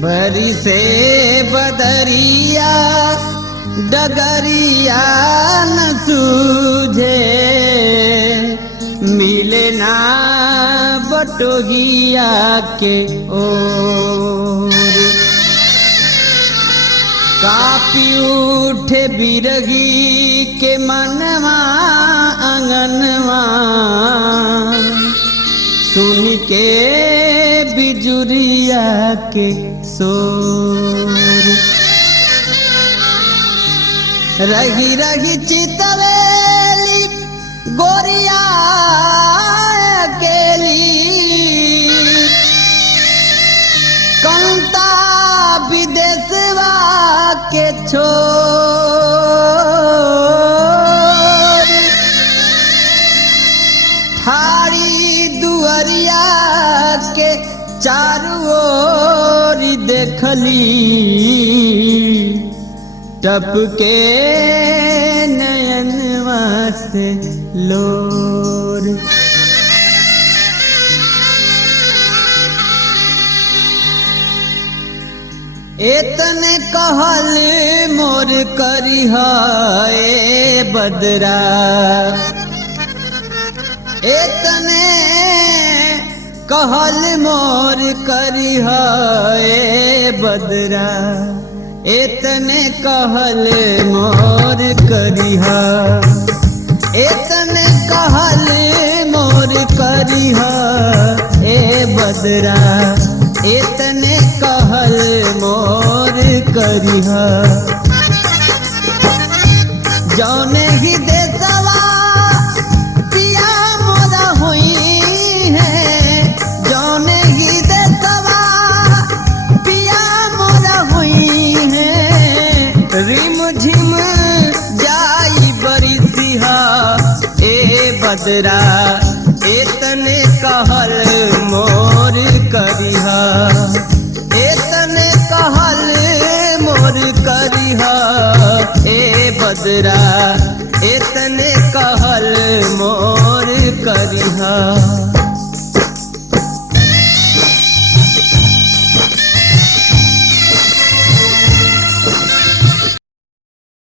बरी से बदरिया डगरिया न सूझे, मिले ना बटोहिया के ओर। कापी उठे बिरगी के मनवा अंगनवा, सुन के बिजुरिया के सोर। रही रही चितवेली गोरिया अकेली, कंता विदेशवा के छोर। ठाड़ी दुअरिया के चारू ओर देखली, टपके नयनवा से लोर। एतने कहल मोर करिहा ए बदरा, एतने कहल मोर करिहा ए बदरा, एतने कहल मोर करिहा, एतने कहल मोर करिहा ए बदरा, एतने कहल मोर करिहा। जौने ही देशवा पिया मोरा हुई है, जौने ही देशवा पिया मोरा हुई है। रिम झिम जाई बरिसिहा ए बदरा, एतने कहल मोर करिहा, एतने कहल मोर करिहा ए बदरा, एतने कहल मोर करिहा।